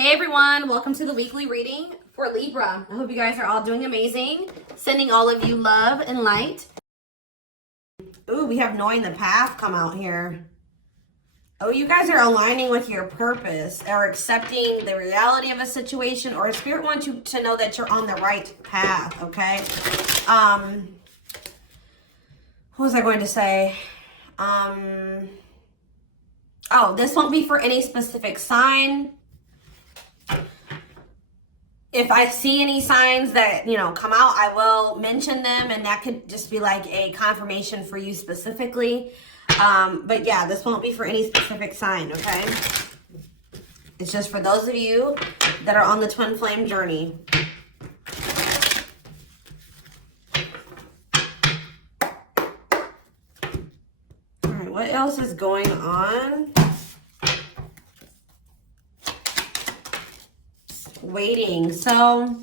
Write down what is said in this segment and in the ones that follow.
Hey everyone, welcome to the weekly reading for Libra. I hope you guys are all doing amazing. Sending all of you love and light. Ooh, we have knowing the path come out here. Oh, you guys are aligning with your purpose or accepting the reality of a situation, or Spirit wants you to know that you're on the right path, okay? What was I going to say? Oh, this won't be for any specific sign. If I see any signs that, come out, I will mention them, and that could just be like a confirmation for you specifically. But yeah, this won't be for any specific sign, okay? It's just for those of you that are on the twin flame journey. All right, what else is going on? Waiting. So,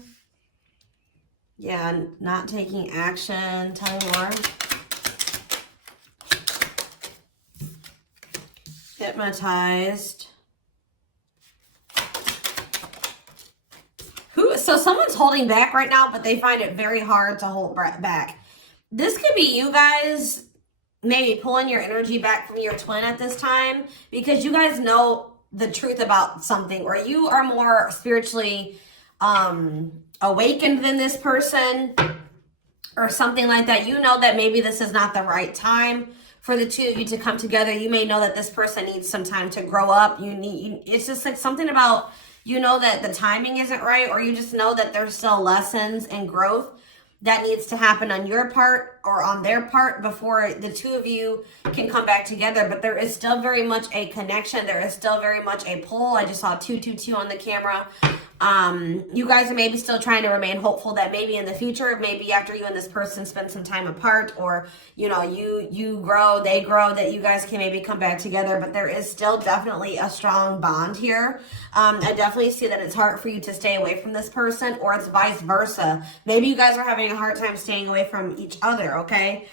yeah, not taking action. Tell me more. Hypnotized. So someone's holding back right now, but they find it very hard to hold back. This could be you guys maybe pulling your energy back from your twin at this time because you guys know the truth about something, or you are more spiritually awakened than this person or something like that. You know that maybe this is not the right time for the two of you to come together. You may know that this person needs some time to grow up. It's just like something about, that the timing isn't right, or you just know that there's still lessons and growth that needs to happen on your part or on their part before the two of you can come back together. But there is still very much a connection. There is still very much a pull. I just saw 222 on the camera. You guys are maybe still trying to remain hopeful that maybe in the future, maybe after you and this person spend some time apart, or, you grow, they grow, that you guys can maybe come back together. But there is still definitely a strong bond here. I definitely see that it's hard for you to stay away from this person, or it's vice versa. Maybe you guys are having a hard time staying away from each other, okay?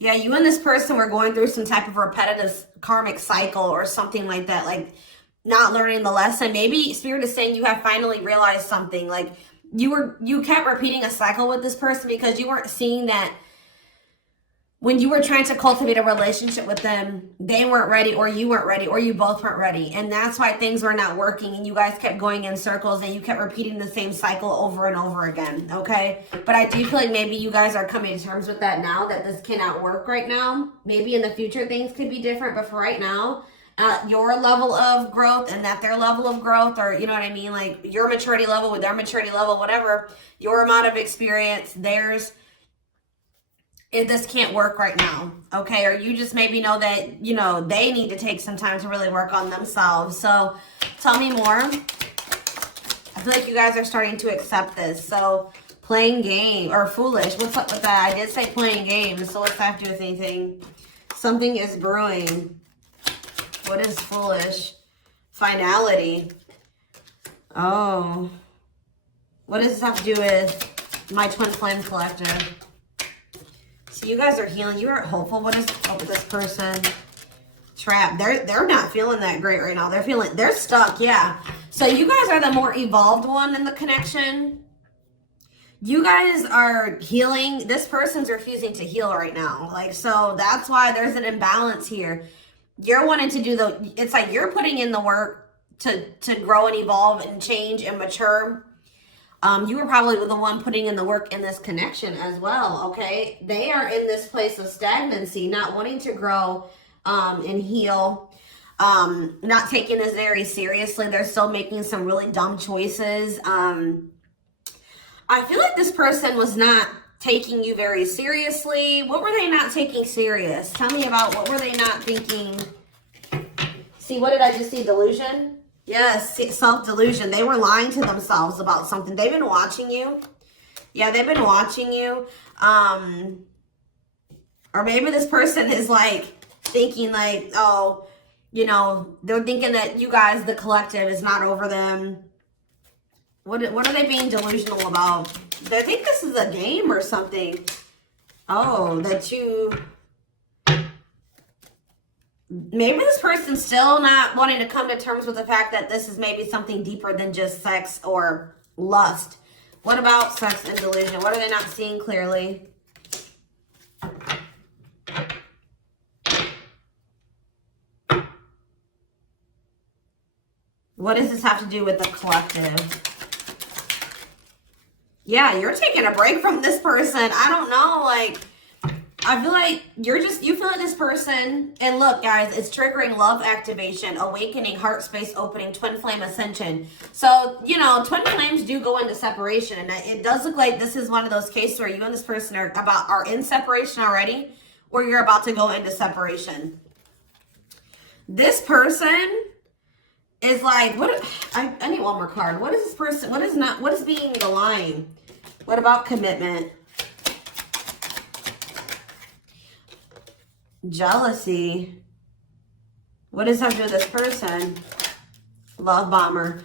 Yeah, you and this person were going through some type of repetitive karmic cycle or something like that, like not learning the lesson. Maybe Spirit is saying you have finally realized something. Like you kept repeating a cycle with this person because you weren't seeing that when you were trying to cultivate a relationship with them, they weren't ready, or you weren't ready, or you both weren't ready. And that's why things were not working, and you guys kept going in circles, and you kept repeating the same cycle over and over again, okay? But I do feel like maybe you guys are coming to terms with that now, that this cannot work right now. Maybe in the future things could be different, but for right now, your level of growth and that their level of growth, or you know what I mean, like your maturity level with their maturity level, whatever, your amount of experience, theirs, this can't work right now, okay? Or you just maybe know that, they need to take some time to really work on themselves. So tell me more. I feel like you guys are starting to accept this. So playing game or foolish, what's up with that? I did say playing games, so what's that have to do with anything? Something is brewing. What is foolish? Finality. Oh. What does this have to do with my twin flame collective? So you guys are healing. You are hopeful. What is up with this person? Trapped. They're not feeling that great right now. They're stuck. Yeah. So you guys are the more evolved one in the connection. You guys are healing. This person's refusing to heal right now. So that's why there's an imbalance here. You're wanting to do it's like you're putting in the work to grow and evolve and change and mature. You were probably the one putting in the work in this connection as well, okay? They are in this place of stagnancy, not wanting to grow and heal, not taking this very seriously. They're still making some really dumb choices. I feel like this person was not taking you very seriously. What were they not taking serious? Tell me about what were they not thinking? See, what did I just see? Delusion? Yes, self-delusion. They were lying to themselves about something. They've been watching you. Yeah, they've been watching you. Or maybe this person is thinking oh, they're thinking that you guys, the collective, is not over them. What are they being delusional about? They think this is a game or something. Oh, that you... maybe this person's still not wanting to come to terms with the fact that this is maybe something deeper than just sex or lust. What about sex and delusion? What are they not seeing clearly? What does this have to do with the collective? Yeah, you're taking a break from this person. I don't know, like, I feel like you feel like this person, and look, guys, it's triggering love activation, awakening, heart space opening, twin flame ascension. So, you know, twin flames do go into separation, and it does look like this is one of those cases where you and this person are in separation already, or you're about to go into separation. This person is like, I need one more card. What is this person, what is being the line? What about commitment? Jealousy. What does that have to do with this person? Love bomber.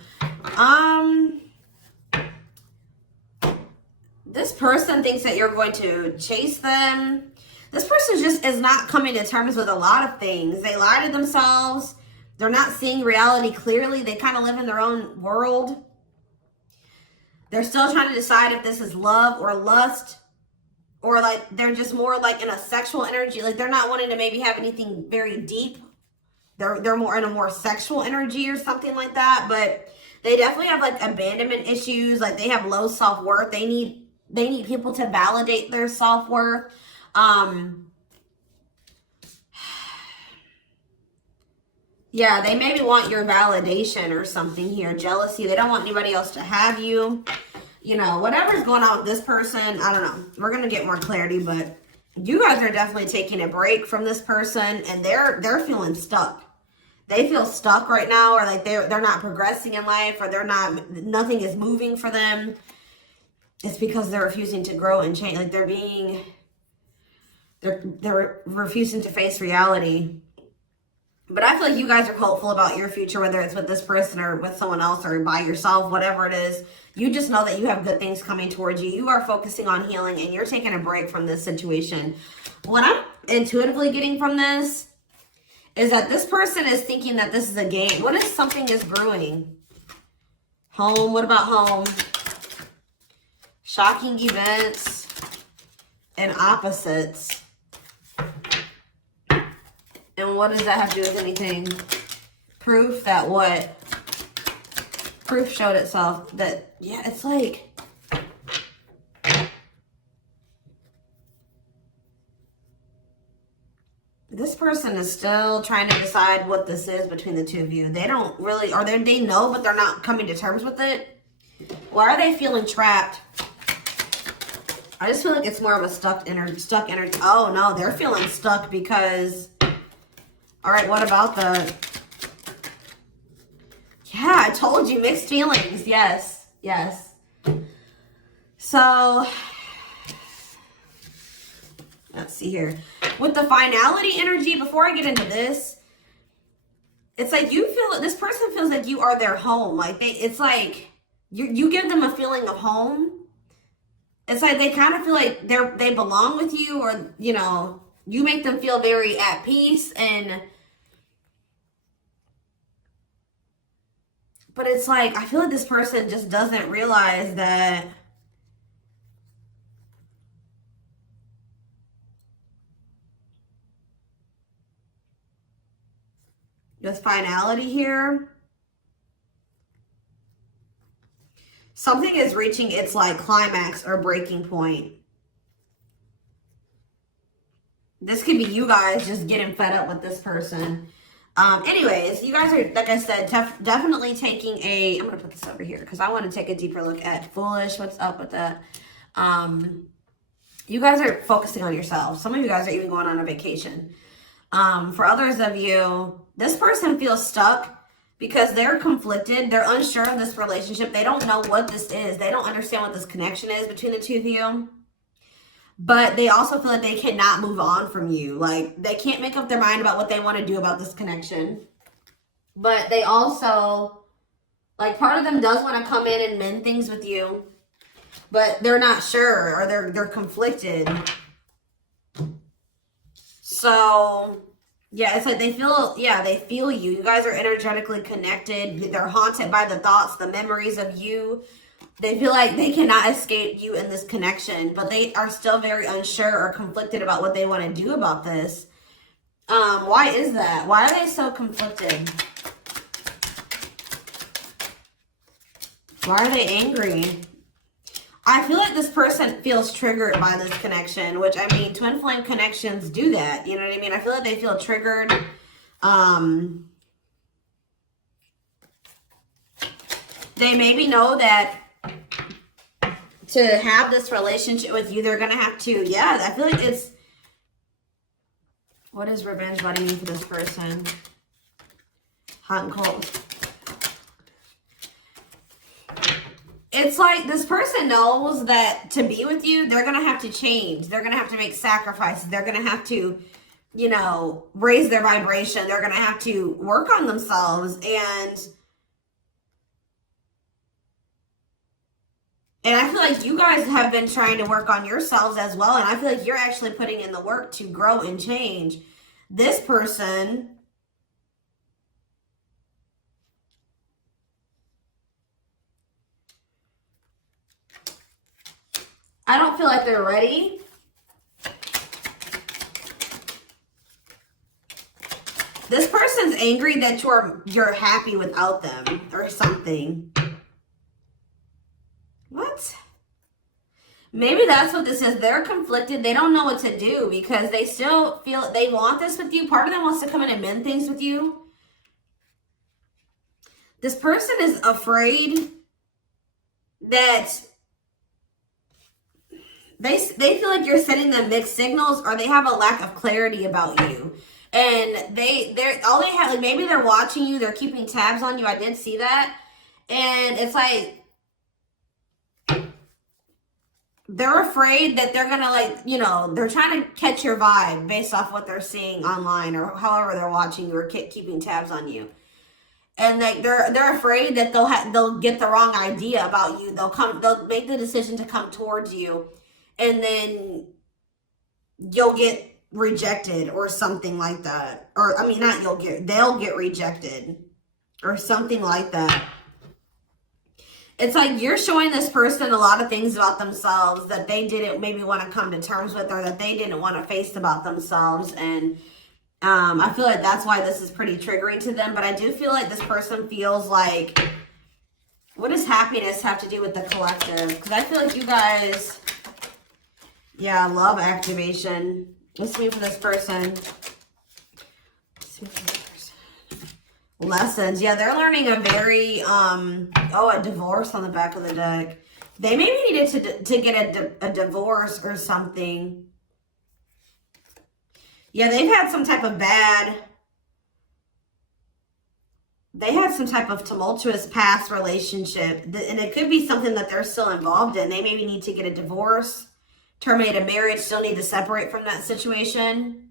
This person thinks that you're going to chase them. This person just is not coming to terms with a lot of things. They lie to themselves. They're not seeing reality clearly. They kind of live in their own world. They're still trying to decide if this is love or lust. Or like they're just more like in a sexual energy. Like they're not wanting to maybe have anything very deep. They're more in a more sexual energy or something like that. But they definitely have like abandonment issues. Like they have low self-worth. They need people to validate their self-worth. Yeah, they maybe want your validation or something here. Jealousy. They don't want anybody else to have you. You know, whatever's going on with this person, I don't know. We're going to get more clarity, but you guys are definitely taking a break from this person, and they're feeling stuck. They feel stuck right now, or like they're not progressing in life, or nothing is moving for them. It's because they're refusing to grow and change. Like they're refusing to face reality. But I feel like you guys are hopeful about your future, whether it's with this person or with someone else or by yourself, whatever it is. You just know that you have good things coming towards you. You are focusing on healing, and you're taking a break from this situation. What I'm intuitively getting from this is that this person is thinking that this is a game. What if something is brewing? Home. What about home? Shocking events and opposites. And what does that have to do with anything? Proof that what? Proof showed itself that, yeah, it's like, this person is still trying to decide what this is between the two of you. They don't really, or they know, but they're not coming to terms with it. Why are they feeling trapped? I just feel like it's more of a stuck energy. Oh no, they're feeling stuck because, all right, what about the, yeah, I told you, mixed feelings. Yes, yes. So, let's see here. With the finality energy, before I get into this, it's like you feel, this person feels like you are their home. Like it's like you give them a feeling of home. It's like they kind of feel like they belong with you, or, you know, you make them feel very at peace. But it's like, I feel like this person just doesn't realize that with finality here, something is reaching its like climax or breaking point. This could be you guys just getting fed up with this person. Anyways, you guys are, like I said, definitely taking a, I'm going to put this over here because I want to take a deeper look at foolish. What's up with that? You guys are focusing on yourselves. Some of you guys are even going on a vacation. For others of you, this person feels stuck because they're conflicted. They're unsure of this relationship. They don't know what this is. They don't understand what this connection is between the two of you. But they also feel like they cannot move on from you. Like, they can't make up their mind about what they want to do about this connection. But they also, like, part of them does want to come in and mend things with you. But they're not sure, or they're conflicted. So, Yeah, it's like they feel, yeah, they feel you. You guys are energetically connected. They're haunted by the thoughts, the memories of you. They feel like they cannot escape you in this connection, but they are still very unsure or conflicted about what they want to do about this. Why is that? Why are they so conflicted? Why are they angry? I feel like this person feels triggered by this connection, which, I mean, twin flame connections do that. You know what I mean? I feel like they feel triggered. They maybe know that to have this relationship with you, they're going to have to, yeah, I feel like it's, what does revenge body mean for this person? Hot and cold. It's like this person knows that to be with you, they're going to have to change. They're going to have to make sacrifices. They're going to have to, you know, raise their vibration. They're going to have to work on themselves. And I feel like you guys have been trying to work on yourselves as well. And I feel like you're actually putting in the work to grow and change. This person, I don't feel like they're ready. This person's angry that you're happy without them or something. What? Maybe that's what this is. They're conflicted. They don't know what to do because they still feel they want this with you. Part of them wants to come in and mend things with you. This person is afraid that they feel like you're sending them mixed signals, or they have a lack of clarity about you. And they're all they have, like, maybe they're watching you, they're keeping tabs on you. I did see that. And it's like they're afraid that they're gonna, like, you know, they're trying to catch your vibe based off what they're seeing online or however they're watching you or keeping tabs on you. And like they're afraid that they'll get the wrong idea about you. They'll make the decision to come towards you, and then you'll get rejected or something like that. Or I mean, they'll get rejected or something like that. It's like you're showing this person a lot of things about themselves that they didn't maybe want to come to terms with, or that they didn't want to face about themselves. And I feel like that's why this is pretty triggering to them. But I do feel like this person feels like, what does happiness have to do with the collective? Because I feel like you guys, yeah, love activation. Let's see for this person. Let's see for this person. Lessons. Yeah, they're learning a very, a divorce on the back of the deck. They maybe needed to get a divorce or something. Yeah, they had some type of tumultuous past relationship. And it could be something that they're still involved in. They maybe need to get a divorce, terminate a marriage, still need to separate from that situation.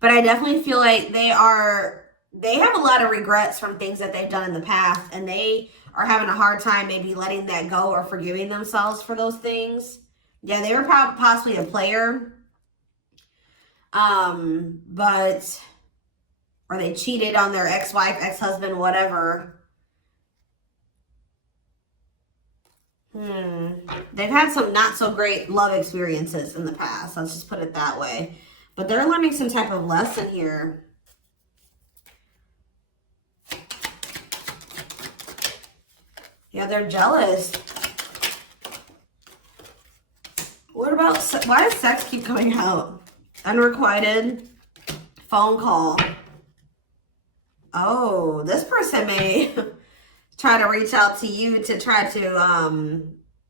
But I definitely feel like they have a lot of regrets from things that they've done in the past. And they are having a hard time maybe letting that go or forgiving themselves for those things. Yeah, they were possibly a player. Or they cheated on their ex-wife, ex-husband, whatever. They've had some not so great love experiences in the past. Let's just put it that way. But they're learning some type of lesson here. Yeah, they're jealous. What about, why does sex keep coming out? Unrequited phone call. Oh, this person may try to reach out to you to try to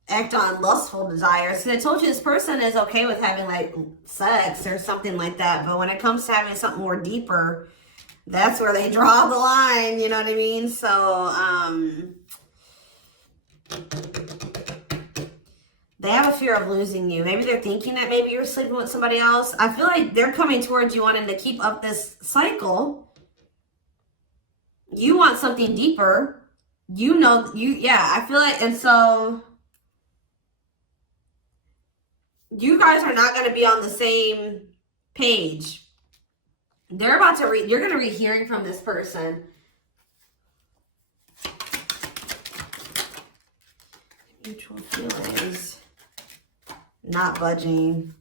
act on lustful desires. So I told you this person is okay with having like sex or something like that. But when it comes to having something more deeper, that's where they draw the line. You know what I mean? So they have a fear of losing you. Maybe they're thinking that maybe you're sleeping with somebody else. I feel like they're coming towards you wanting to keep up this cycle. You want something deeper. I feel like, and so you guys are not going to be on the same page. They're about to read, you're going to be hearing from this person. Mutual feelings. Not budging.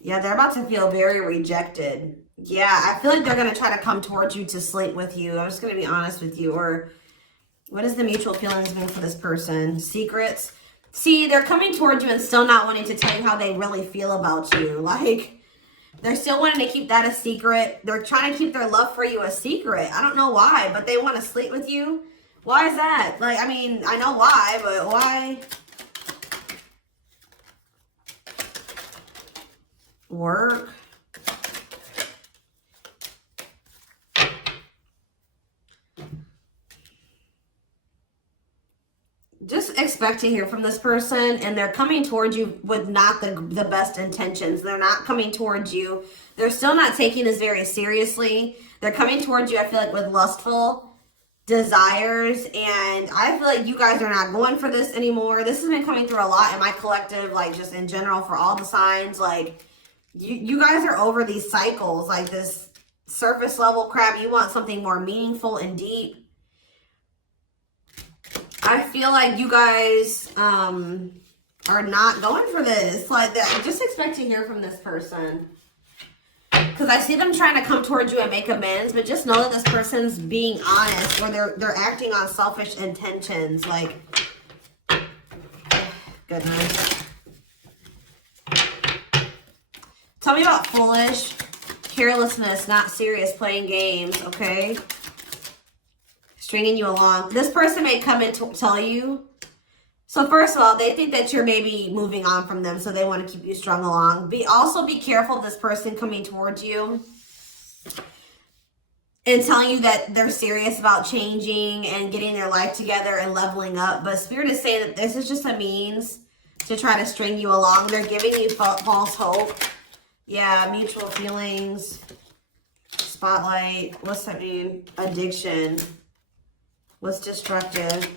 Yeah, they're about to feel very rejected. Yeah, I feel like they're going to try to come towards you to sleep with you. I'm just going to be honest with you. Or what does the mutual feelings mean for this person? Secrets. See, they're coming towards you and still not wanting to tell you how they really feel about you. Like, they're still wanting to keep that a secret. They're trying to keep their love for you a secret. I don't know why, but they want to sleep with you. Why is that? Like, I mean, I know why, but why? Work. Just expect to hear from this person, and they're coming towards you with not the best intentions. They're not coming towards you. They're still not taking this very seriously. They're coming towards you, I feel like, with lustful desires, and I feel like you guys are not going for this anymore. This has been coming through a lot in my collective, like just in general for all the signs. Like, you guys are over these cycles, like this surface level crap. You want something more meaningful and deep. I feel like you guys are not going for this. Like, just expect to hear from this person. Because I see them trying to come towards you and make amends, but just know that this person's being honest, or they're acting on selfish intentions. Like, goodness. Tell me about foolish, carelessness, not serious, playing games, okay? Stringing you along. This person may come and tell you. So first of all, they think that you're maybe moving on from them, so they want to keep you strung along. Also be careful of this person coming towards you and telling you that they're serious about changing and getting their life together and leveling up. But Spirit is saying that this is just a means to try to string you along. They're giving you false hope. Yeah, mutual feelings. Spotlight. What's that mean? Addiction. What's destructive?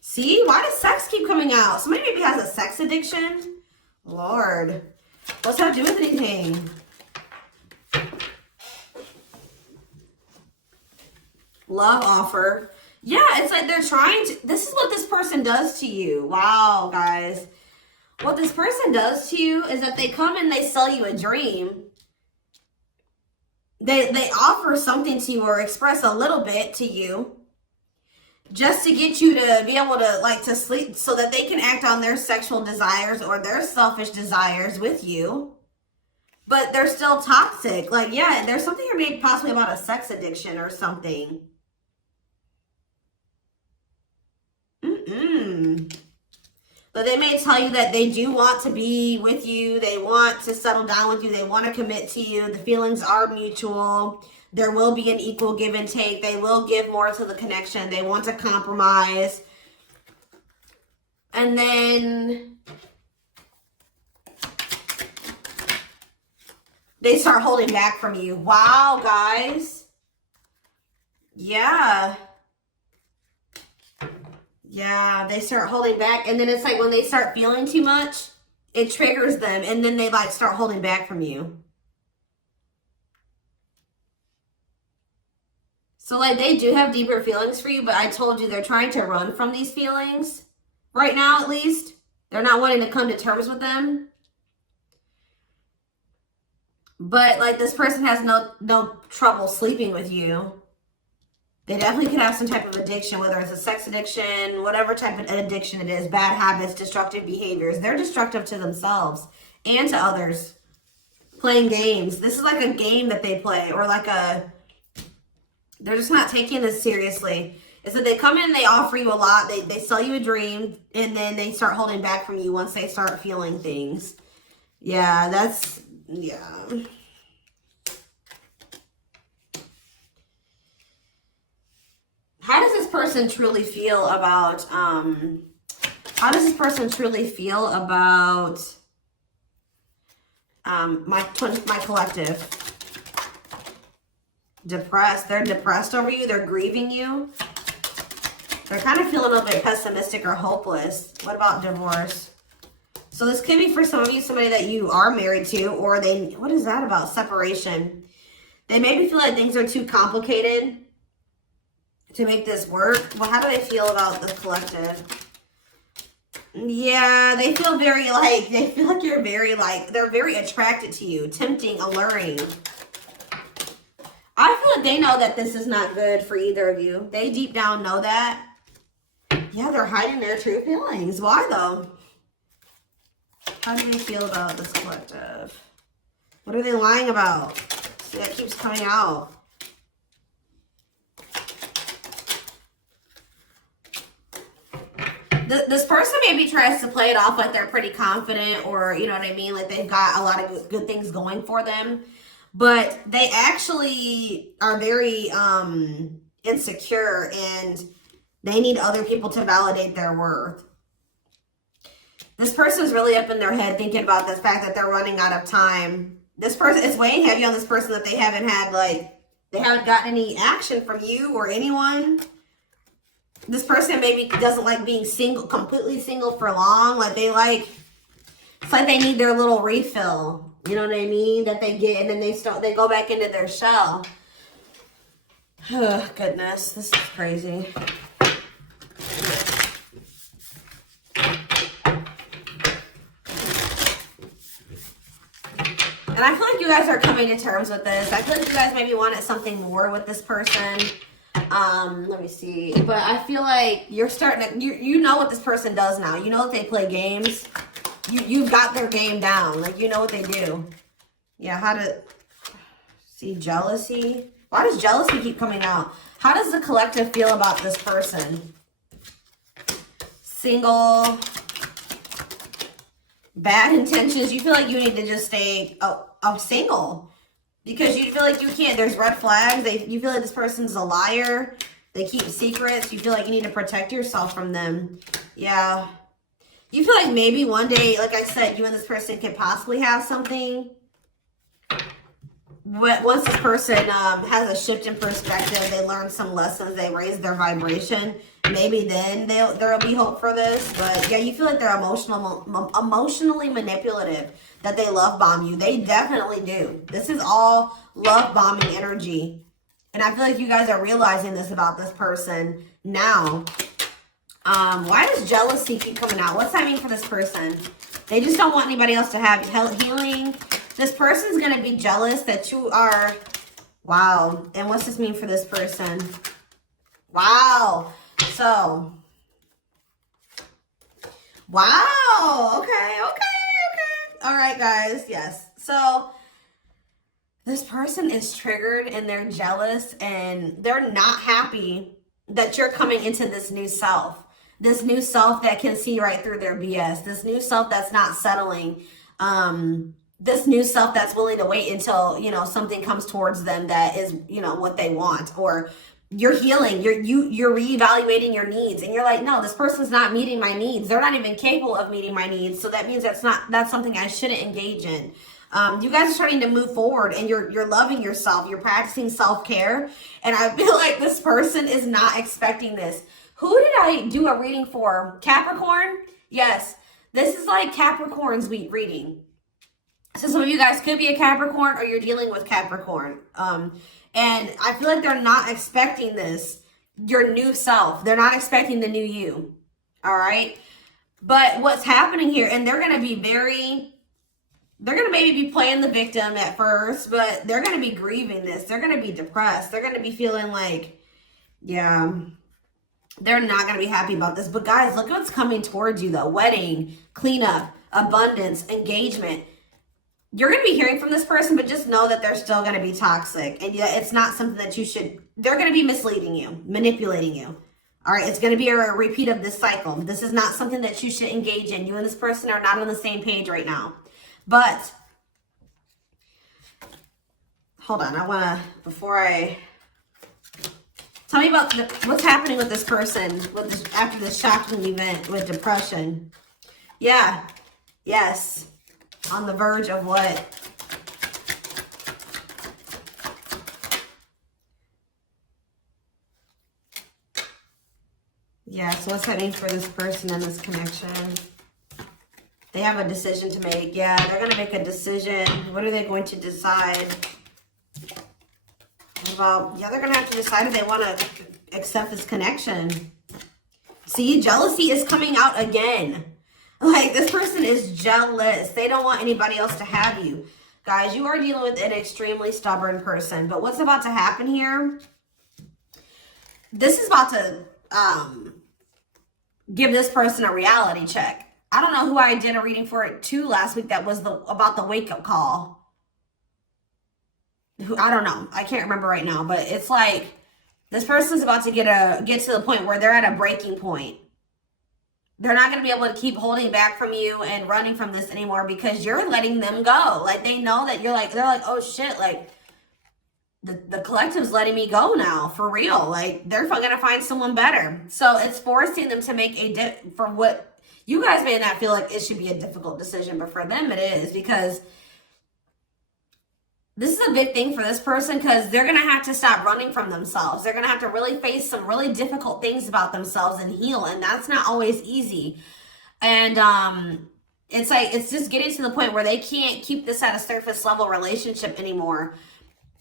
See? Why does sex keep coming out? Somebody maybe has a sex addiction? Lord. What's that do with anything? Love offer. Yeah, it's like they're trying to... This is what this person does to you. Wow, guys. What this person does to you is that they come and they sell you a dream. They offer something to you or express a little bit to you just to get you to be able to, like, to sleep so that they can act on their sexual desires or their selfish desires with you. But they're still toxic. Like, yeah, there's something here maybe possibly about a sex addiction or something. But they may tell you that they do want to be with you. They want to settle down with you. They want to commit to you. The feelings are mutual. There will be an equal give and take. They will give more to the connection. They want to compromise. And then they start holding back from you. Wow, guys. Yeah. Yeah, they start holding back. And then it's like when they start feeling too much, it triggers them. And then they like start holding back from you. So like they do have deeper feelings for you, but I told you they're trying to run from these feelings. Right now, at least. They're not wanting to come to terms with them. But like this person has no trouble sleeping with you. They definitely could have some type of addiction, whether it's a sex addiction, whatever type of addiction it is, bad habits, destructive behaviors. They're destructive to themselves and to others. Playing games. This is like a game that they play, or like they're just not taking this seriously. It's that they come in, they offer you a lot, they sell you a dream, and then they start holding back from you once they start feeling things. Yeah, yeah. How does this person truly feel about, my collective? Depressed. They're depressed over you. They're grieving you. They're kind of feeling a little bit pessimistic or hopeless. What about divorce? So this could be for some of you, somebody that you are married to, or they, what is that about? Separation. They maybe feel like things are too complicated to make this work. Well, how do they feel about the collective? Yeah, they feel very like, they feel like you're very like, they're very attracted to you, tempting, alluring. I feel like they know that this is not good for either of you. They deep down know that. Yeah, they're hiding their true feelings. Why though? How do they feel about this collective? What are they lying about? See, that keeps coming out. This person maybe tries to play it off like they're pretty confident, or you know what I mean, like they've got a lot of good things going for them, but they actually are very insecure, and they need other people to validate their worth. This person's really up in their head thinking about the fact that they're running out of time. This person is weighing heavy on this person that they haven't had, like, they haven't gotten any action from you or anyone. This person maybe doesn't like being single, completely single for long. Like they like, it's like they need their little refill. You know what I mean? That they get, and then they go back into their shell. Oh, goodness, this is crazy. And I feel like you guys are coming to terms with this. I feel like you guys maybe wanted something more with this person. Let me see. But I feel like you're starting to, you know what this person does now. You know that they play games. You've got their game down. Like, you know what they do. Yeah, how to see jealousy. Why does jealousy keep coming out? How does the collective feel about this person? Single. Bad intentions. You feel like you need to just stay single. Because you feel like you can't, there's red flags. You feel like this person's a liar. They keep secrets. You feel like you need to protect yourself from them. Yeah. You feel like maybe one day, like I said, you and this person could possibly have something. But once this person has a shift in perspective, they learn some lessons, they raise their vibration, maybe then there'll be hope for this. But yeah, you feel like they're emotionally manipulative, that they love bomb you. They definitely do. This is all love bombing energy. And I feel like you guys are realizing this about this person now. Why does jealousy keep coming out? What's that mean for this person? They just don't want anybody else to have healing. This person's going to be jealous that you are, wow. And what's this mean for this person? Wow. So, wow. Okay. All right, guys. Yes. So, this person is triggered and they're jealous and they're not happy that you're coming into this new self. This new self that can see right through their BS. This new self that's not settling. This new self that's willing to wait until, you know, something comes towards them that is, you know, what they want. Or you're healing, you're reevaluating your needs, and you're like, no, this person's not meeting my needs. They're not even capable of meeting my needs. So that means that's something I shouldn't engage in. You guys are starting to move forward, and you're loving yourself. You're practicing self-care. And I feel like this person is not expecting this. Who did I do a reading for? Capricorn? Yes. This is like Capricorn's reading. So some of you guys could be a Capricorn, or you're dealing with Capricorn. And I feel like they're not expecting this, your new self. They're not expecting the new you. All right. But what's happening here, and they're going to be they're going to maybe be playing the victim at first, but they're going to be grieving this. They're going to be depressed. They're going to be feeling like, yeah, they're not going to be happy about this. But guys, look what's coming towards you though. Wedding, cleanup, abundance, engagement. You're going to be hearing from this person, but just know that they're still going to be toxic. And yeah, it's not something that you should, they're going to be misleading you, manipulating you. All right, it's going to be a repeat of this cycle. This is not something that you should engage in. You and this person are not on the same page right now. But, hold on, I want to, tell me about what's happening with this person after this shocking event with depression. Yeah, yes. On the verge of what? Yeah, so what's that mean for this person and this connection? They have a decision to make. Yeah, they're going to make a decision. What are they going to decide? What about, yeah, they're going to have to decide if they want to accept this connection. See, jealousy is coming out again. Like, this person is jealous. They don't want anybody else to have you. Guys, you are dealing with an extremely stubborn person. But what's about to happen here? This is about to give this person a reality check. I don't know who I did a reading for it too last week that was about the wake-up call. I don't know. I can't remember right now. But it's like this person's about to get to the point where they're at a breaking point. They're not going to be able to keep holding back from you and running from this anymore because you're letting them go. Like, they know that they're like, oh shit, like, the collective's letting me go now, for real. Like, they're going to find someone better. So it's forcing them to make for what you guys may not feel like it should be a difficult decision, but for them it is, because this is a big thing for this person, because they're going to have to stop running from themselves. They're going to have to really face some really difficult things about themselves and heal. And that's not always easy. And it's like, it's just getting to the point where they can't keep this at a surface level relationship anymore.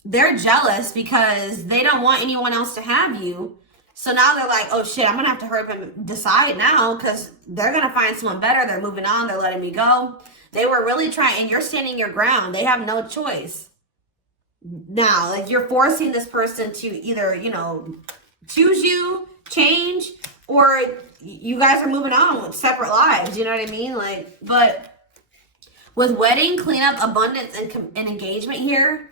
They're jealous because they don't want anyone else to have you. So now they're like, oh shit, I'm going to have to hurry up and decide now, because they're going to find someone better. They're moving on. They're letting me go. They were really trying, and you're standing your ground. They have no choice. Now, like, you're forcing this person to either, you know, choose you, change, or you guys are moving on with separate lives. You know what I mean? Like, but with wedding, cleanup, abundance, and engagement here,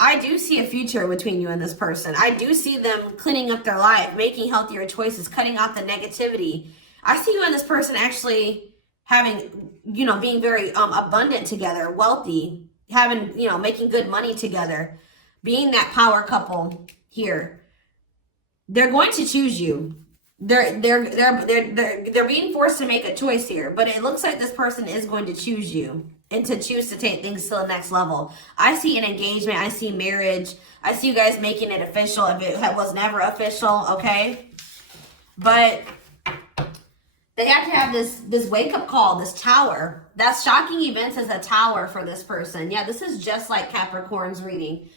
I do see a future between you and this person. I do see them cleaning up their life, making healthier choices, cutting out the negativity. I see you and this person actually having, you know, being very abundant together, wealthy, having, you know, making good money together, being that power couple here. They're going to choose you. They're being forced to make a choice here, but it looks like this person is going to choose you and to choose to take things to the next level. I see an engagement. I see marriage. I see you guys making it official if it was never official, okay? But they have to have this wake-up call, this tower. That's shocking events as a tower for this person. Yeah, this is just like Capricorn's reading.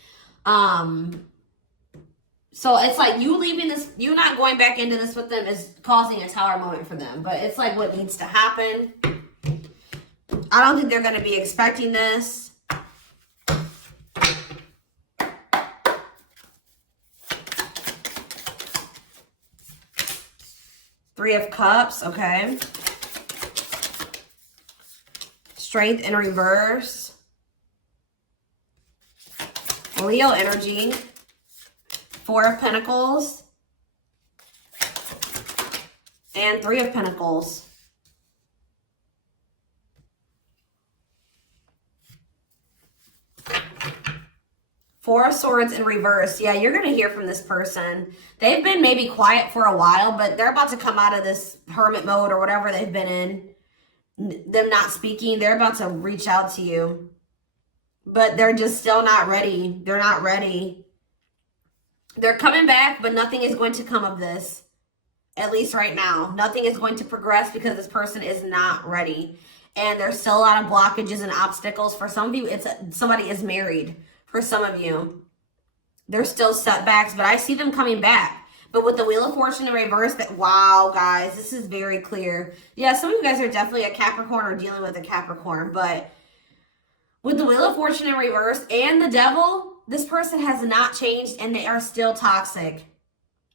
So it's like you leaving this, you not going back into this with them is causing a tower moment for them. But it's like what needs to happen. I don't think they're going to be expecting this. Three of Cups, okay. Strength in reverse. Leo energy. Four of Pentacles. And Three of Pentacles. Four of Swords in reverse. Yeah, you're going to hear from this person. They've been maybe quiet for a while, but they're about to come out of this hermit mode or whatever they've been in. Them not speaking. They're about to reach out to you. But they're just still not ready. They're not ready. They're coming back, but nothing is going to come of this. At least right now. Nothing is going to progress because this person is not ready. And there's still a lot of blockages and obstacles. For some of you, somebody is married. For some of you, there's still setbacks, but I see them coming back. But with the Wheel of Fortune in reverse, wow, guys, this is very clear. Yeah, some of you guys are definitely a Capricorn or dealing with a Capricorn, but with the Wheel of Fortune in reverse and the Devil, this person has not changed and they are still toxic.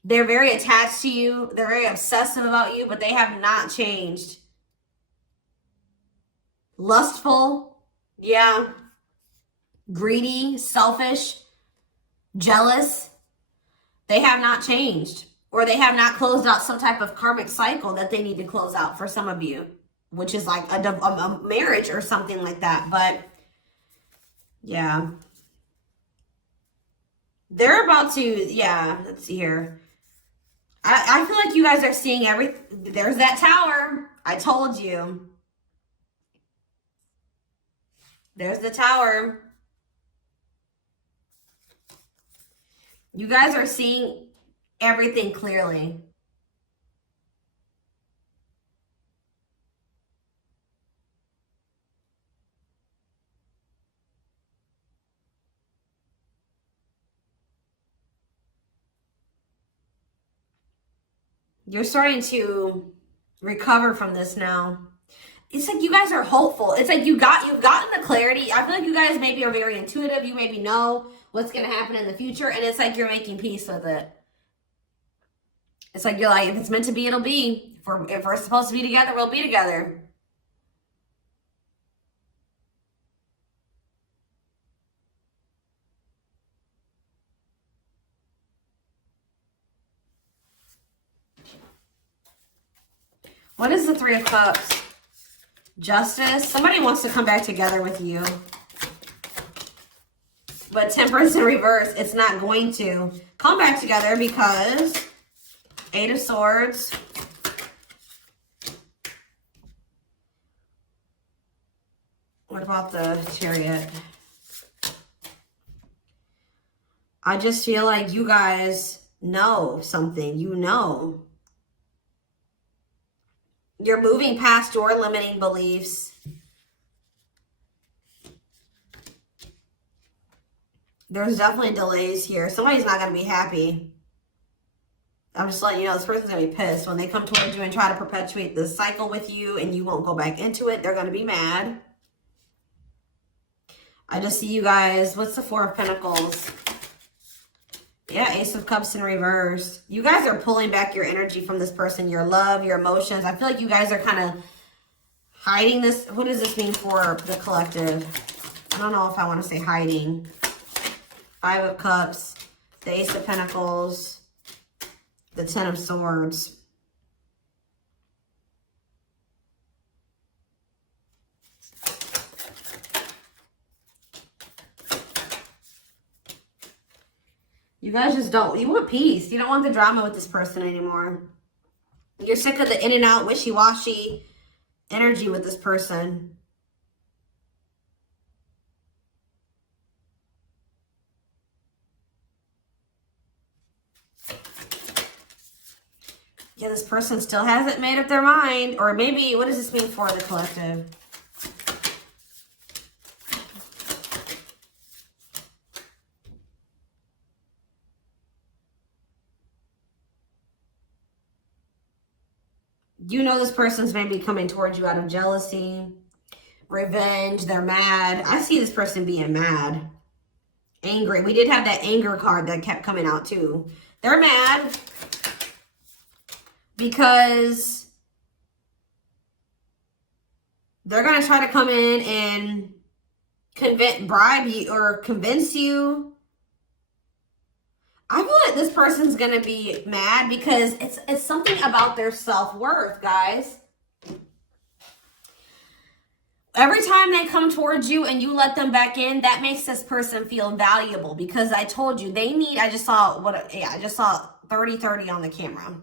They're very attached to you. They're very obsessive about you, but they have not changed. Lustful, yeah. Greedy, selfish, jealous. They have not changed, or they have not closed out some type of karmic cycle that they need to close out for some of you, which is like a marriage or something like that. But yeah, they're about to, yeah, let's see here. I feel like you guys are seeing everything. There's that tower. I told you. There's the tower. You guys are seeing everything clearly. You're starting to recover from this now. It's like you guys are hopeful. It's like you've gotten the clarity. I feel like you guys maybe are very intuitive. You maybe know what's going to happen in the future. And it's like you're making peace with it. It's like you're like, if it's meant to be, it'll be. If we're supposed to be together, we'll be together. What is the Three of Cups? Justice. Somebody wants to come back together with you. But Temperance in reverse, it's not going to come back together because Eight of Swords. What about the Chariot? I just feel like you guys know something. You know. You're moving past your limiting beliefs. There's definitely delays here. Somebody's not going to be happy. I'm just letting you know this person's going to be pissed. When they come towards you and try to perpetuate this cycle with you and you won't go back into it, they're going to be mad. I just see you guys. What's the Four of Pentacles? Yeah, Ace of Cups in reverse. You guys are pulling back your energy from this person, your love, your emotions. I feel like you guys are kind of hiding this. What does this mean for the collective? I don't know if I want to say hiding. Five of Cups, the Ace of Pentacles, the Ten of Swords. You guys just don't, you want peace. You don't want the drama with this person anymore. You're sick of the in and out, wishy-washy energy with this person. Yeah, this person still hasn't made up their mind. Or maybe, what does this mean for the collective? You know this person's maybe coming towards you out of jealousy, revenge. They're mad. I see this person being mad, angry. We did have that anger card that kept coming out too. They're mad because they're going to try to come in and bribe you or convince you. I feel like this person's going to be mad because it's something about their self-worth, guys. Every time they come towards you and you let them back in, that makes this person feel valuable because I told you they need, I just saw 30-30 on the camera.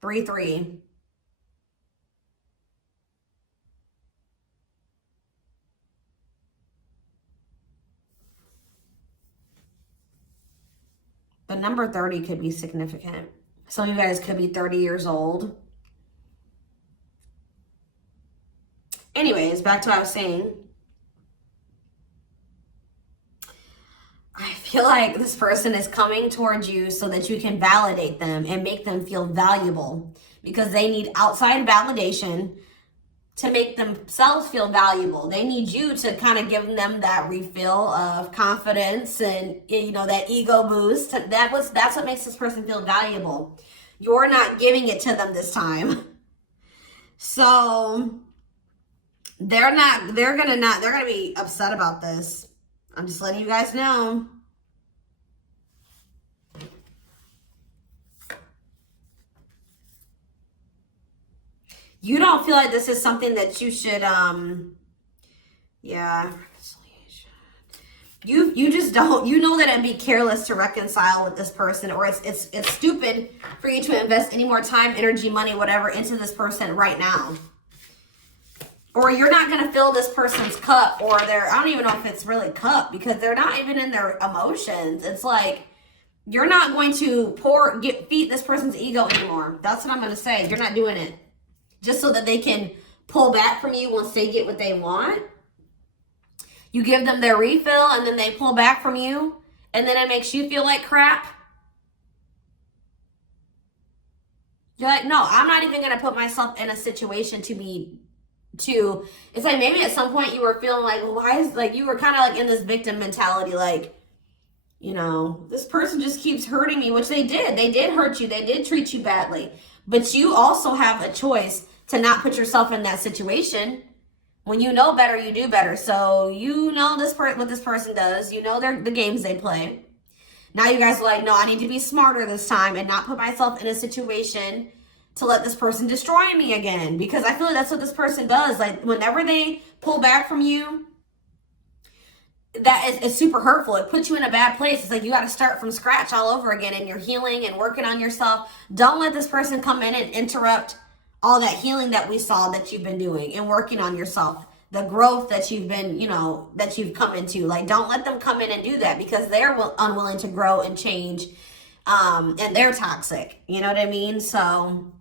3-3. The number 30 could be significant. Some of you guys could be 30 years old. Anyways, back to what I was saying. I feel like this person is coming towards you so that you can validate them and make them feel valuable because they need outside validation to make themselves feel valuable. They need you to kind of give them that refill of confidence and, you know, that ego boost. That's what makes this person feel valuable. You're not giving it to them this time. So they're gonna be upset about this. I'm just letting you guys know. You don't feel like this is something that you should, yeah. You just don't, you know that it'd be careless to reconcile with this person, or it's stupid for you to invest any more time, energy, money, whatever into this person right now. Or you're not going to fill this person's cup, or I don't even know if it's really cup because they're not even in their emotions. It's like, you're not going to feed this person's ego anymore. That's what I'm going to say. You're not doing it. Just so that they can pull back from you once they get what they want. You give them their refill and then they pull back from you. And then it makes you feel like crap. You're like, no, I'm not even gonna put myself in a situation it's like maybe at some point you were feeling like, well, why is, like, you were kind of like in this victim mentality, like, you know, this person just keeps hurting me, which they did hurt you, they did treat you badly, but you also have a choice to not put yourself in that situation. When you know better, you do better. So you know what this person does, you know the games they play. Now you guys are like, no, I need to be smarter this time and not put myself in a situation to let this person destroy me again. Because I feel like that's what this person does. Like, whenever they pull back from you, that is super hurtful. It puts you in a bad place. It's like you got to start from scratch all over again, and you're healing and working on yourself. Don't let this person come in and interrupt all that healing that we saw that you've been doing and working on yourself. The growth that you've been, you know, that you've come into. Like, don't let them come in and do that, because they're unwilling to grow and change, and they're toxic. You know what I mean? So